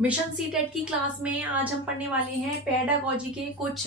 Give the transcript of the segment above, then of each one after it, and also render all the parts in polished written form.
Mission CTET की class में आज हम पढ़ने वाले हैं पेडागोजी के कुछ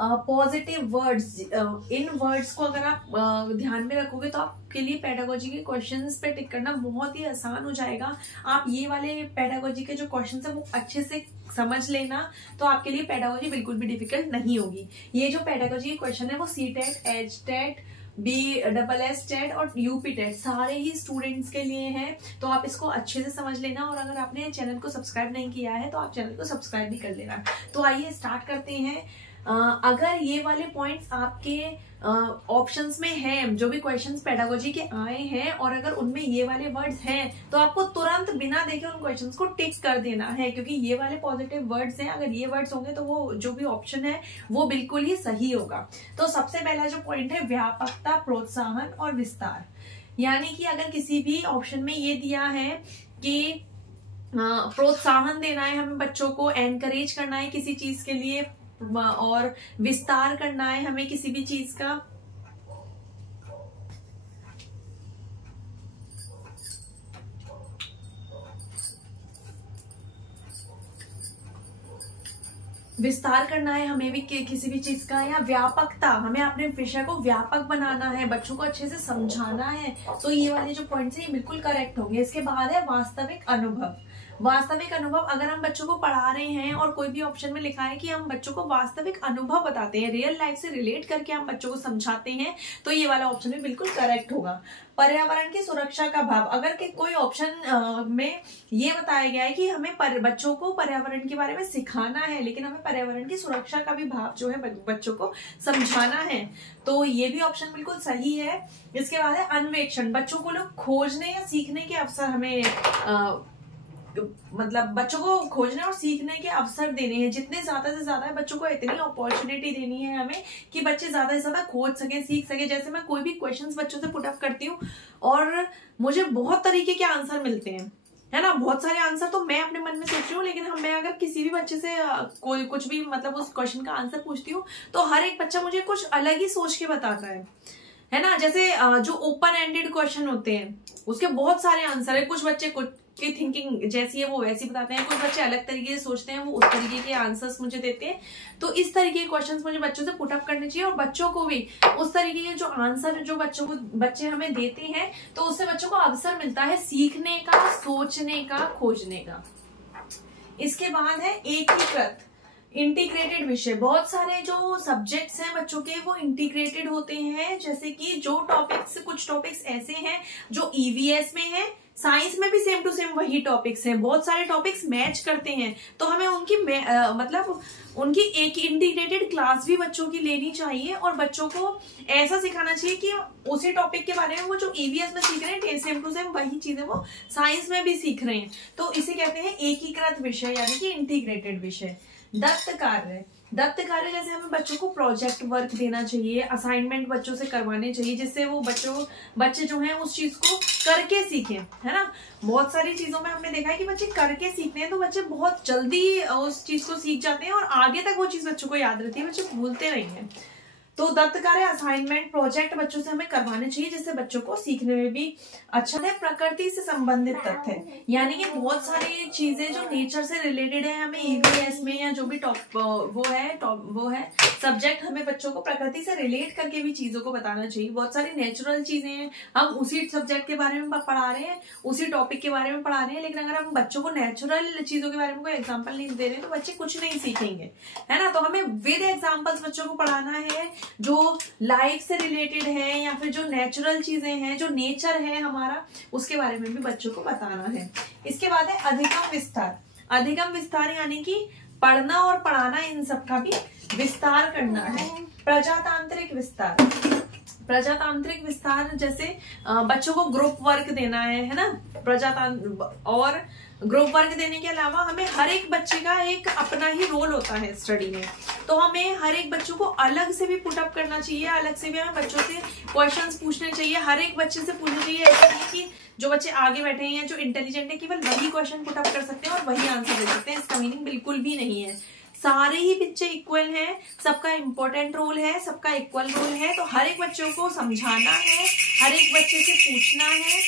पॉजिटिव वर्ड्स। इन वर्ड्स को अगर आप ध्यान में रखोगे तो आपके लिए पेडागोजी के क्वेश्चंस पे टिक करना बहुत ही आसान हो जाएगा। आप ये वाले पेडागोजी के जो क्वेश्चंस है वो अच्छे से समझ लेना, तो आपके लिए पेडागोजी बिल्कुल भी डिफिकल्ट नहीं होगी। ये जो पेडागोजी के क्वेश्चन है वो सीटेट, एचटेट, BSS टेट और UP टेट सारे ही स्टूडेंट्स के लिए हैं, तो आप इसको अच्छे से समझ लेना। और अगर आपने चैनल को सब्सक्राइब नहीं किया है तो आप चैनल को सब्सक्राइब भी कर लेना। तो आइए स्टार्ट करते हैं। अगर ये वाले पॉइंट्स आपके ऑप्शंस में हैं, जो भी क्वेश्चंस पेडागोजी के आए हैं, और अगर उनमें ये वाले वर्ड्स हैं तो आपको तुरंत बिना देखे उन क्वेश्चंस को टिक कर देना है, क्योंकि ये वाले पॉजिटिव वर्ड्स हैं। अगर ये वर्ड्स होंगे तो वो जो भी ऑप्शन है वो बिल्कुल ही सही होगा। तो सबसे पहला जो पॉइंट है व्यापकता, प्रोत्साहन और विस्तार। यानी कि अगर किसी भी ऑप्शन में ये दिया है कि प्रोत्साहन देना है हमें, बच्चों को एनकरेज करना है किसी चीज के लिए, और विस्तार करना है हमें किसी भी चीज का, विस्तार करना है हमें भी किसी भी चीज का, या व्यापकता, हमें अपने विषय को व्यापक बनाना है, बच्चों को अच्छे से समझाना है, तो ये वाले जो पॉइंट्स हैं ये बिल्कुल करेक्ट होंगे। इसके बाद है वास्तविक अनुभव। वास्तविक अनुभव, अगर हम बच्चों को पढ़ा रहे हैं और कोई भी ऑप्शन में लिखा है कि हम बच्चों को वास्तविक अनुभव बताते हैं, रियल लाइफ से रिलेट करके हम बच्चों को समझाते हैं, तो ये वाला ऑप्शन भी बिल्कुल करेक्ट होगा। पर्यावरण की सुरक्षा का भाव, अगर के कोई ऑप्शन में ये बताया गया है कि हमें बच्चों को पर्यावरण के बारे में सिखाना है, लेकिन हमें पर्यावरण की सुरक्षा का भी भाव जो है बच्चों को समझाना है, तो ये भी ऑप्शन बिल्कुल सही है। इसके बाद है अन्वेषण, बच्चों को लोग खोजने या सीखने के अवसर हमें मतलब बच्चों को खोजने और सीखने के अवसर देने हैं। जितने ज्यादा से ज्यादा बच्चों को इतनी अपॉर्चुनिटी देनी है हमें कि बच्चे ज्यादा से ज्यादा खोज सके, सीख सके। जैसे मैं कोई भी क्वेश्चंस बच्चों से पुट अप करती हूँ और मुझे बहुत तरीके के आंसर मिलते हैं, है ना, बहुत सारे आंसर तो मैं अपने मन में सोच रही हूँ, लेकिन मैं अगर किसी भी बच्चे से कोई कुछ भी मतलब उस क्वेश्चन का आंसर पूछती हूँ तो हर एक बच्चा मुझे कुछ अलग ही सोच के बताता है ना। जैसे जो ओपन एंडेड क्वेश्चन होते हैं उसके बहुत सारे आंसर है, कुछ बच्चे कुछ की थिंकिंग जैसी है वो वैसी बताते हैं, कुछ बच्चे अलग तरीके से सोचते हैं, वो उस तरीके के आंसर्स मुझे देते हैं। तो इस तरीके के क्वेश्चंस मुझे बच्चों से पुट अप करने चाहिए, और बच्चों को भी उस तरीके के जो आंसर जो बच्चे हमें देते हैं, तो उससे बच्चों को अवसर मिलता है सीखने का, सोचने का, खोजने का। इसके बाद है एकीकृत, इंटीग्रेटेड विषय। बहुत सारे जो सब्जेक्ट्स हैं बच्चों के वो इंटीग्रेटेड होते हैं, जैसे कि जो टॉपिक्स, कुछ टॉपिक्स ऐसे हैं जो EVS में है, साइंस में भी सेम टू सेम वही टॉपिक्स हैं, बहुत सारे टॉपिक्स मैच करते हैं, तो हमें उनकी मतलब उनकी एक इंटीग्रेटेड क्लास भी बच्चों की लेनी चाहिए, और बच्चों को ऐसा सिखाना चाहिए कि उसी टॉपिक के बारे में वो जो EVS में सीख रहे हैं सेम टू सेम वही चीजें वो साइंस में भी सीख रहे हैं। तो इसे कहते हैं एकीकृत विषय, यानी कि इंटीग्रेटेड विषय। दत्त कार्य, दत्त कार्य जैसे हमें बच्चों को प्रोजेक्ट वर्क देना चाहिए, असाइनमेंट बच्चों से करवाने चाहिए, जिससे वो बच्चे जो हैं उस चीज को करके सीखें, है ना। बहुत सारी चीजों में हमने देखा है कि बच्चे करके सीखते हैं तो बच्चे बहुत जल्दी उस चीज को सीख जाते हैं और आगे तक वो चीज बच्चों को याद रहती है, बच्चे भूलते नहीं है। तो दत्त कार्य, असाइनमेंट, प्रोजेक्ट बच्चों से हमें करवाने चाहिए, जिससे बच्चों को सीखने में भी अच्छा है। प्रकृति से संबंधित तथ्य, यानी कि बहुत सारी चीजें जो नेचर से रिलेटेड है, हमें EVS में या जो भी वो है सब्जेक्ट, हमें बच्चों को प्रकृति से रिलेट करके भी चीजों को बताना चाहिए। बहुत सारी नेचुरल चीजें हैं, हम उसी सब्जेक्ट के बारे में पढ़ा रहे हैं, उसी टॉपिक के बारे में पढ़ा रहे हैं, लेकिन अगर हम बच्चों को नेचुरल चीजों के बारे में कोई एग्जाम्पल नहीं दे रहे तो बच्चे कुछ नहीं सीखेंगे, है ना। तो हमें विद एग्जाम्पल्स बच्चों को पढ़ाना है, जो लाइफ से रिलेटेड है या फिर जो नेचुरल चीजें हैं, जो नेचर है हमारा, उसके बारे में भी बच्चों को बताना है। इसके बाद है अधिगम विस्तार। अधिगम विस्तार यानी कि पढ़ना और पढ़ाना, इन सब का भी विस्तार करना है। प्रजातांत्रिक विस्तार, प्रजातांत्रिक विस्तार जैसे बच्चों को ग्रुप वर्क देना है ना। और ग्रुप वर्क देने के अलावा हमें हर एक बच्चे का एक अपना ही रोल होता है स्टडी में, तो हमें हर एक बच्चों को अलग से भी पुट अप करना चाहिए, अलग से भी हमें बच्चों से क्वेश्चंस पूछने चाहिए, हर एक बच्चे से पूछना चाहिए। ऐसा नहीं कि जो बच्चे आगे बैठे हैं, जो इंटेलिजेंट है, केवल वही क्वेश्चन पुट अप कर सकते हैं और वही आंसर दे सकते हैं, इसका मीनिंग बिल्कुल भी नहीं है। सारे ही बच्चे इक्वल हैं, सबका इंपॉर्टेंट रोल है, सबका इक्वल रोल है, तो हर एक बच्चों को समझाना है, हर एक बच्चे से पूछना है।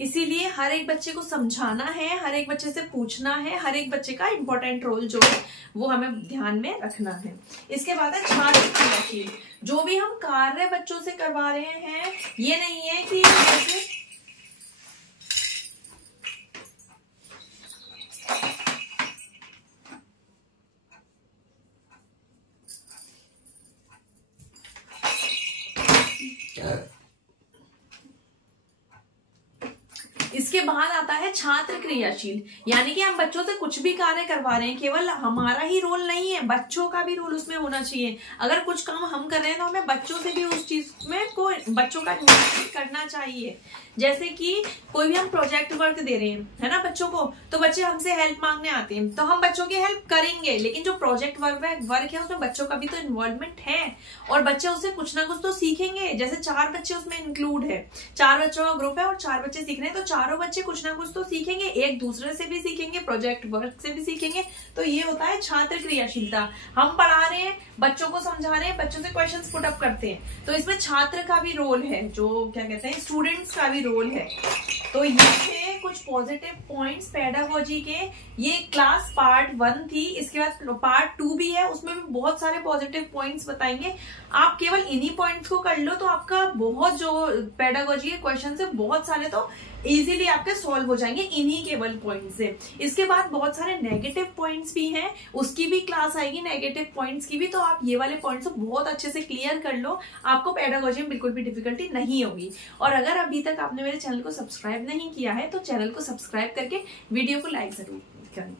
इसीलिए हर एक बच्चे को समझाना है, हर एक बच्चे से पूछना है, हर एक बच्चे का इम्पोर्टेंट रोल जो है वो हमें ध्यान में रखना है। इसके बाद है छात्र क्रियाशील। जो भी हम कार्य बच्चों से करवा रहे हैं, ये नहीं है कि जैसे इसके बाद आता है छात्र क्रियाशील, यानी कि हम बच्चों से कुछ भी कार्य करवा रहे हैं, केवल हमारा ही रोल नहीं है, बच्चों का भी रोल उसमें होना चाहिए। अगर कुछ काम हम कर रहे हैं तो हमें बच्चों से भी उस चीज में बच्चों का इन्वॉल्वमेंट करना चाहिए। जैसे कि कोई भी हम प्रोजेक्ट वर्क दे रहे हैं, है ना, बच्चों को, तो बच्चे हमसे हेल्प मांगने आते हैं, तो हम बच्चों की हेल्प करेंगे, लेकिन जो प्रोजेक्ट वर्क है उसमें बच्चों का भी तो इन्वॉल्वमेंट है और बच्चे उससे कुछ ना कुछ तो सीखेंगे। जैसे 4 बच्चे उसमें इंक्लूड है, 4 बच्चों का ग्रुप है और 4 बच्चे सीख रहे हैं, तो चारों बच्चे कुछ ना कुछ तो सीखेंगे, एक दूसरे से भी सीखेंगे, प्रोजेक्ट वर्क से भी सीखेंगे। तो ये होता है छात्र क्रियाशीलता। हम पढ़ा रहे हैं, बच्चों को समझा रहे हैं, बच्चों से क्वेश्चंस पुट अप करते हैं, तो इसमें छात्र का भी रोल है, जो क्या कहते हैं स्टूडेंट्स का भी रोल है। तो ये थे कुछ पॉजिटिव पॉइंट्स पेडागोजी के। ये क्लास पार्ट 1 थी, इसके बाद पार्ट 2 भी है, उसमें भी बहुत सारे पॉजिटिव पॉइंट्स बताएंगे। आप केवल इन्हीं पॉइंट्स को कर लो तो आपका बहुत जो पेडागोजी के क्वेश्चन है बहुत सारे तो इजीली आपके सॉल्व हो जाएंगे इन्हीं केवल पॉइंट से। इसके बाद बहुत सारे नेगेटिव पॉइंट्स भी हैं, उसकी भी क्लास आएगी नेगेटिव पॉइंट्स की भी, तो आप ये वाले पॉइंट्स को बहुत अच्छे से क्लियर कर लो, आपको पेडागोजी में बिल्कुल भी डिफिकल्टी नहीं होगी। और अगर अभी तक आपने मेरे चैनल को सब्सक्राइब नहीं किया है तो चैनल को सब्सक्राइब करके वीडियो को लाइक जरूर करें।